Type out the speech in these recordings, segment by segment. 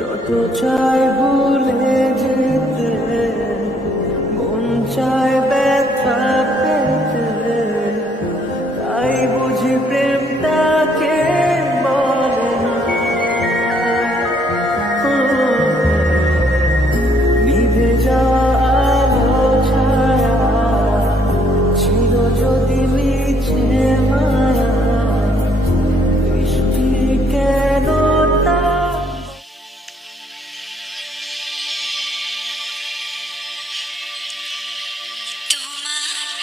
যত চাই ভুলে যেতে, মন চায় ব্যথা পেতে, তাই বুঝি প্রেমটাকে বলে না। নিভে যাওয়া আলো ছায়া ছিল যদি মিছে মায়া, বৃষ্টি কেন তা তোমার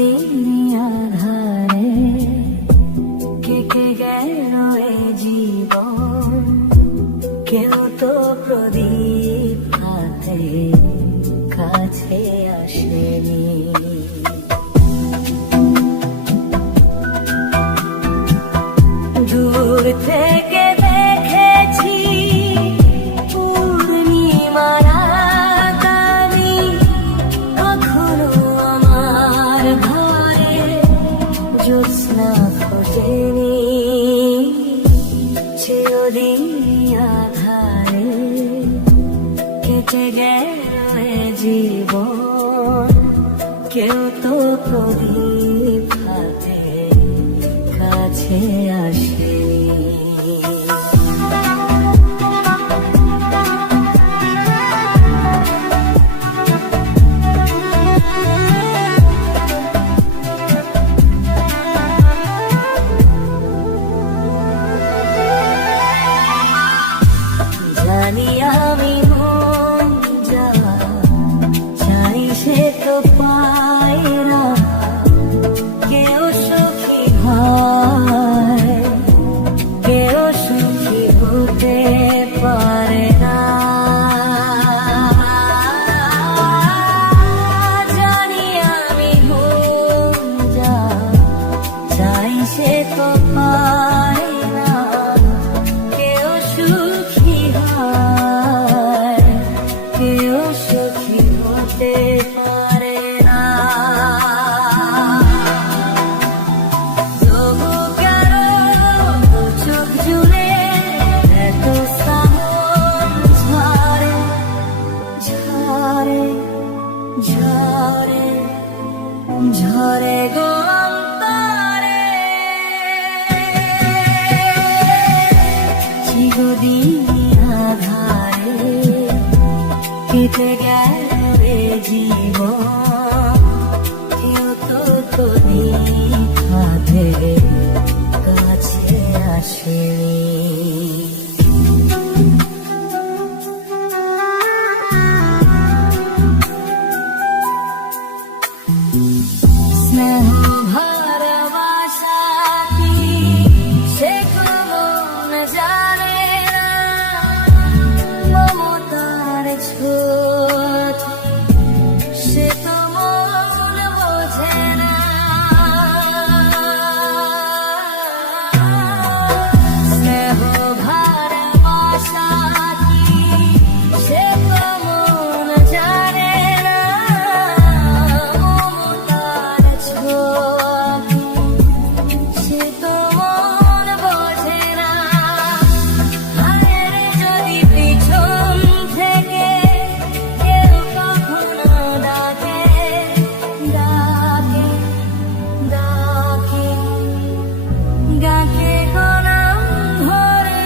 চিরদিনই আধারে কেটে গেল এ জীবন, কেউ তো প্রদীপ হাতে কাছে আসেনি। দূর থেকে দেখেছি পূর্ণিমার আকালি, কখনো আমার ঘরে জ্যোৎস্না ফোটেনি। চিরদিন আধারে কেটে গেল এ জীবন, কেউ তো প্রদীপ হাতে কাছে আসেনি। জানি আমি মন যা চাই সে তো পায় না, কেউ সুখী হয়, কেউ সুখী হতে পারে না। জানি আমি মন যা চাই সে তো পায় না, কেউ সুখী হয়, কেউ সুখী হতে পারে না। তবু কেন চোখ জুড়ে এত শ্রাবণ ঝরে ঝরে ঝরে ঝরে গো অন্তরে। চিরদিন আধারে কেটে গেল এ জীবন, কেউ তো প্রদীপ হাতে কাছে আসেনি। স্নেহ ভালোবাসা কি সে মন জানে না, মমতার ছোট সে তো মন বোঝে না। স্নেহ ভালোবাসা কি সে মন জানে না, মমতার ছোট সে তো মন বোঝে না। হায়ের যদি পিছন থেকে কেউ কখনো ডাকে ডাকে ডাকে ডাকে গো নাম ধরে,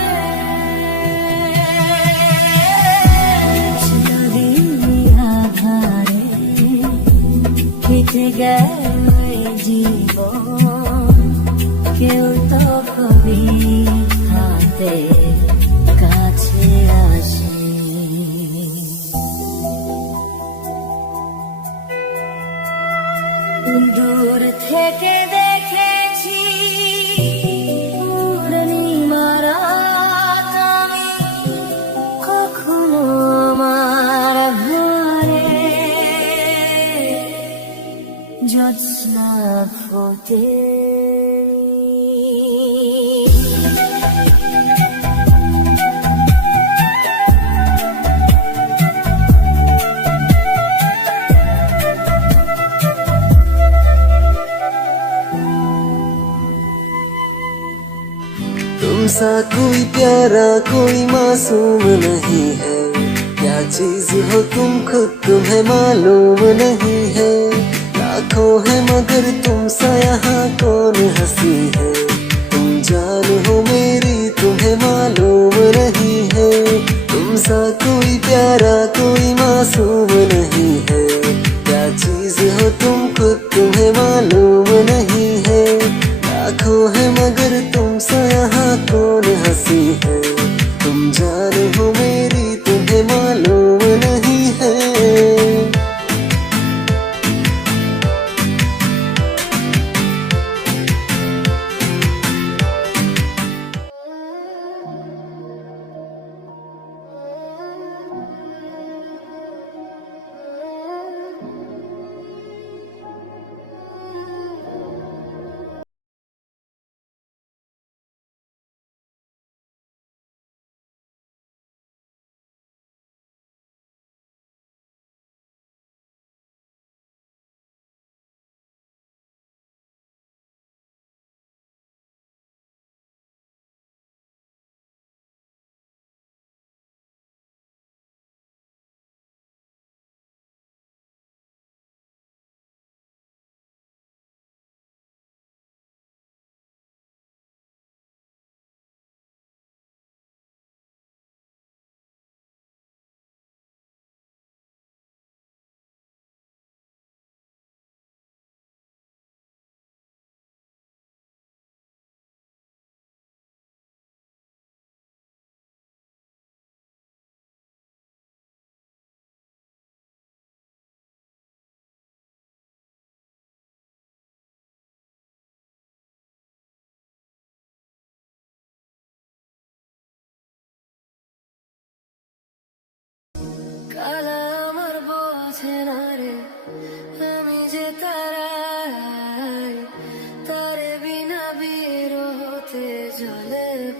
চিরদিন আধারে কেটে গেল এ জীবন, কেউ তো কবি হাতে কাছে আসেনি। দূর থেকে দেখেছি পূর্ণিমার আকালি, কখনো আমার ঘরে জ্যোৎস্না ফোটেনি। तुमसा कोई प्यारा कोई मासूम नहीं है, क्या चीज हो तुम खुद तुम्हें मालूम नहीं है। लाखों है मगर तुमसा यहाँ कौन हंसी है, तुम जान हो मेरी तुम्हें मालूम नहीं है। तुमसा कोई प्यारा कोई मासूम नहीं है, क्या चीज हो तुम खुद तुम्हें मालूम नहीं है। लाखों है मगर तुमसा यहाँ कौन हंसी है, तुम जान हो मेरी तुम्हें मालूम नहीं है।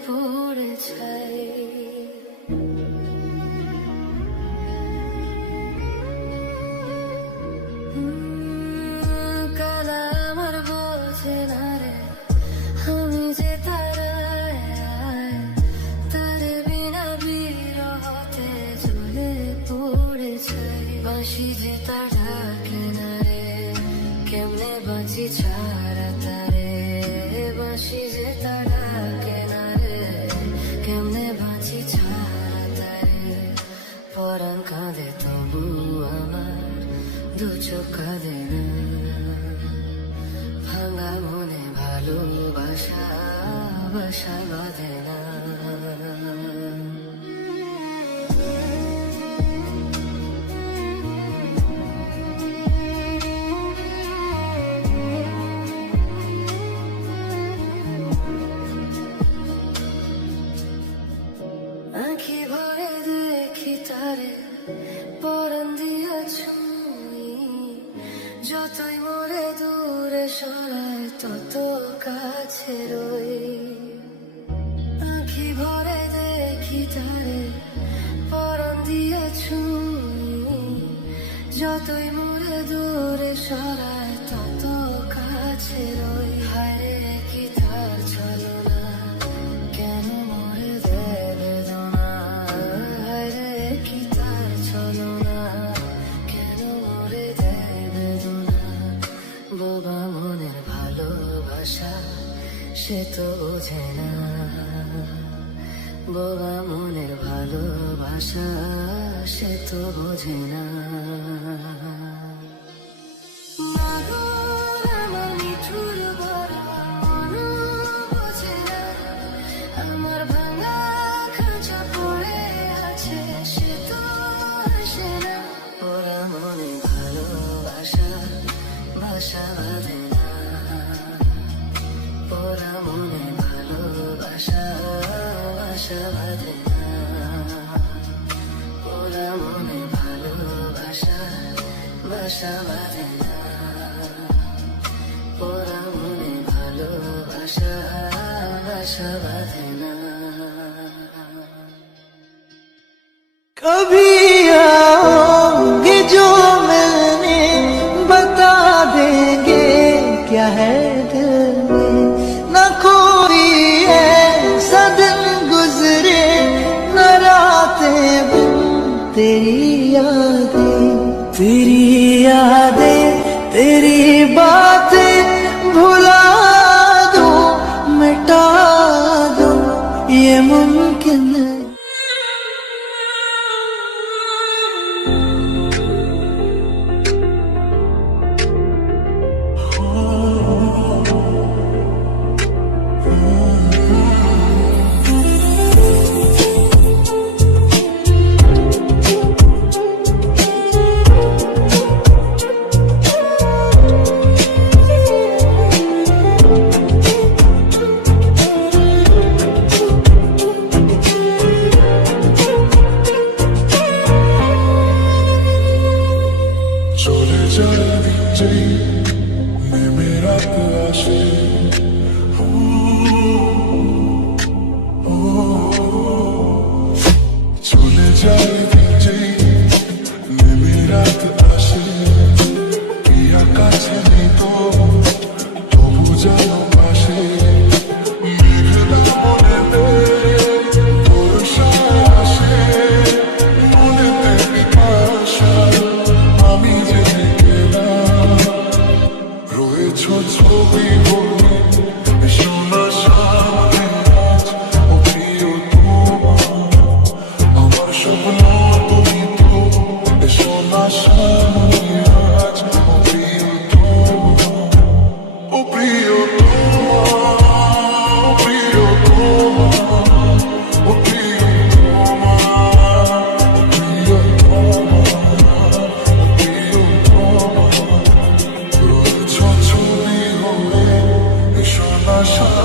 পড়ে ছাই। কালা আমার বোঝে না রে, আমি যে তারায় তার বিনা বিরহতে জ্বলে পড়ে ছাই। বাঁশি যে তার ডাকে না রে, কেমনে বাঁচি ছাড়া তারে। বাঁশি যে তার ডাকে না রে, কেমনে বাঁচি ছাড়া তারে। পরাণ কাঁদে তবু আমার দু চোখ কাঁদে না। ভাঙা মনে ভালোবাসা বাসা বাঁধে না। আঁখি ভরে দেখি তারে, পরাণ দিয়া ছুঁই। যতই মোরে দূরে সরায় তত কাছে রই। আঁখি ভরে দেখি তারে, পরাণ দিয়া ছুঁই। যতই মোরে দূরে সরায় তত কাছে রই। হায় রে কি তার ছলনা, কেন মোরে দেবে দোনা। হায় রে কি তার ছলনা, কেন মোরে দেবে দোনা। বোবা মনের ভালোবাসা সে তো বোঝে না। বোবা মনের ভালোবাসা সে তো বোঝে না। আমার নিঠুর বড় মন বোঝে না। আমার ভাঙা খাঁচা পড়ে আছে সে তো আসে না। ওরা মনে ভালোবাসা বাসা বাঁধে না। ওরা মনে ভালোবাসা বাসা বাঁধে না। ওরা মনে ভালোবাসা বাসা বাঁধে না। ওরা মনে ভালোবাসা বাসা বাঁধে না। कभी आओगे जो मिलने, बता देंगे क्या है दिल में। न कोई ऐसा दिन गुजरे, न रातें बिन तेरी यादें तेरी बातें भुला दो, मिटा दो, ये मुमकिन है। Shine.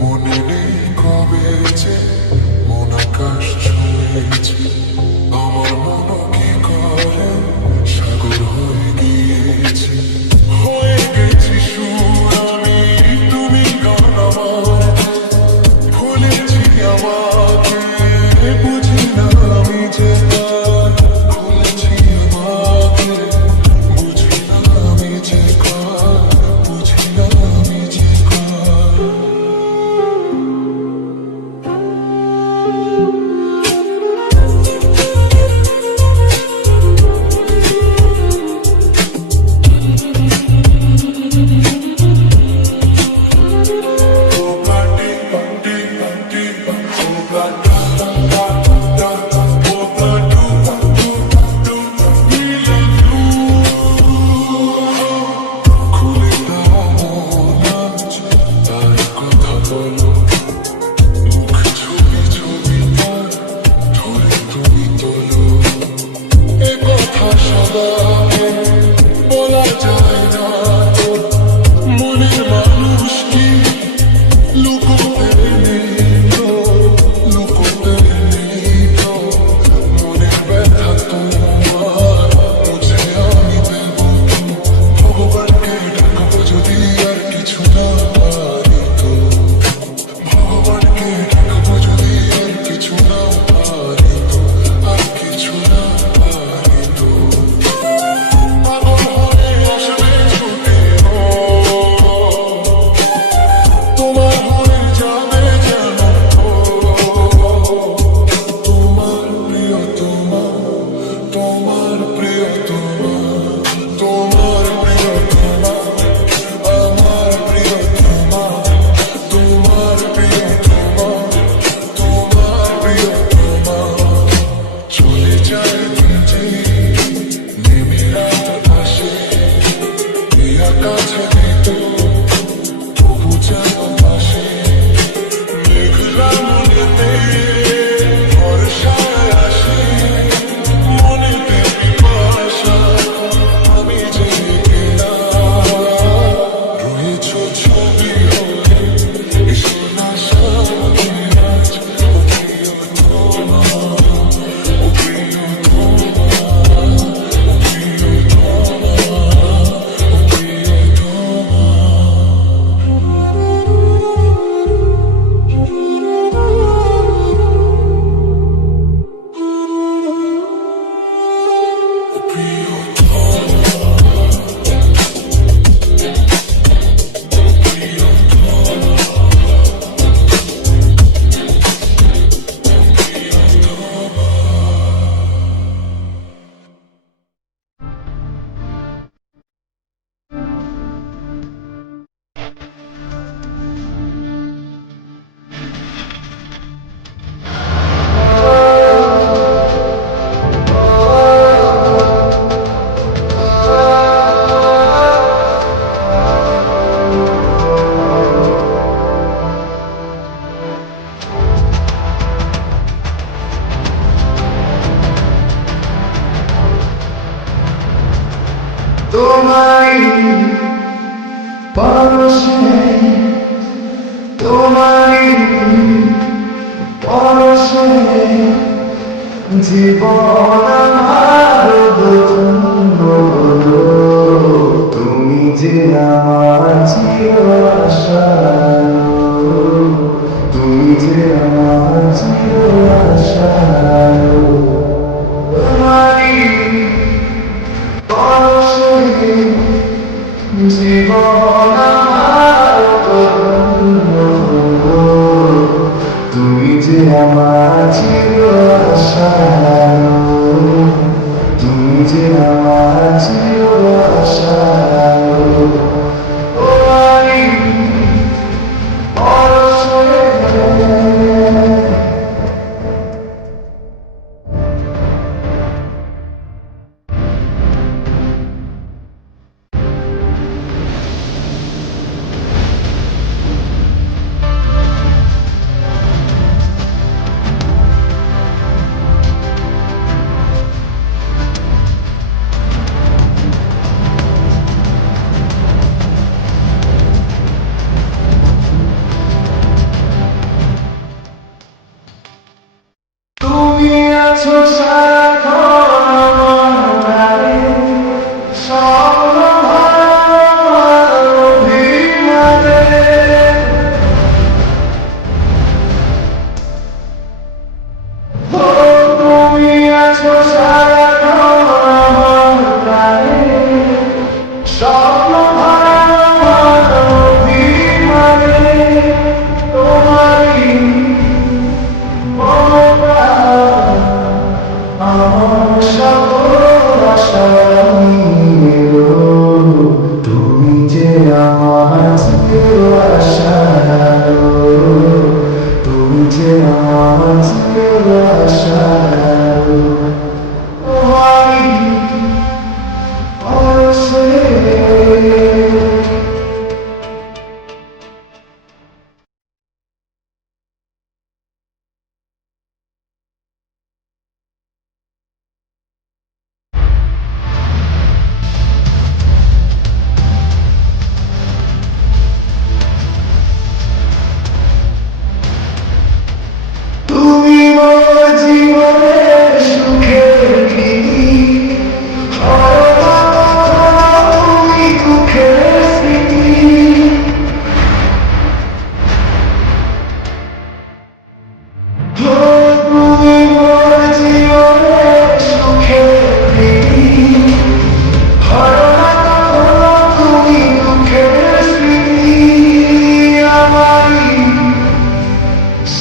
মনে নেই কবে যে মন আকাশ ছুঁয়েছে, আমার মন কি করে সাগর হয়ে গিয়েছে, হয়ে গেছি সুর আমি, তুমি গান আমার, ভুলেছি আমাকে, বুঝি না আমি যে কার, ভুলেছি আমাকে, বুঝি না আমি যে কার, বুঝি না আমি যে কার। বলা যায় না তো, মনের মানুষ কি লুকোতে নেই তো, লুকোতে নেই তো, মনের ব্যথা তোমার বুঝে আমি দেব তো, ভগবানকে ডাকবো যদি আর কিছু না পারি তো, ভগবানকে ডাকবো যদি আর কিছু না পারি তো, আর কিছু না পারি তো। পাগল হয়ে আসবে ছুটে ও, তোমার হয়ে যাবে যেন ও, তোমার প্রিয় তোমার, তোমার প্রিয় তোমার, তোমার প্রিয় তোমার, আমার প্রিয় তোমার, তোমার প্রিয় তোমার, তোমার প্রিয় তোমার, চলে যায় দিন নেমে রাত আসে, এই আকাশে দিত তবু যেন আসে, মেঘলা মনেতে বর্ষায় আসে, মনেতে পিপাসা আমি যে কেনা, রয়েছ ছবি হয়ে এসো না সামনে আজ, ও প্রিয় তোমার, ও প্রিয় তোমার, ও প্রিয় তোমার, ও প্রিয় তোমায় পরশে, তোমায় পরশে জীবন আমার ধন্য হলো, তুমি যে আমার চির আশা, তুমি যে আমার চির আশা, তোমায় পরশে জীবন আমার ধন্য হলো, তুমি যে আমার চির আশা, তুমি যে আমার চির আশা, ও আমি পরশে।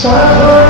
সাগর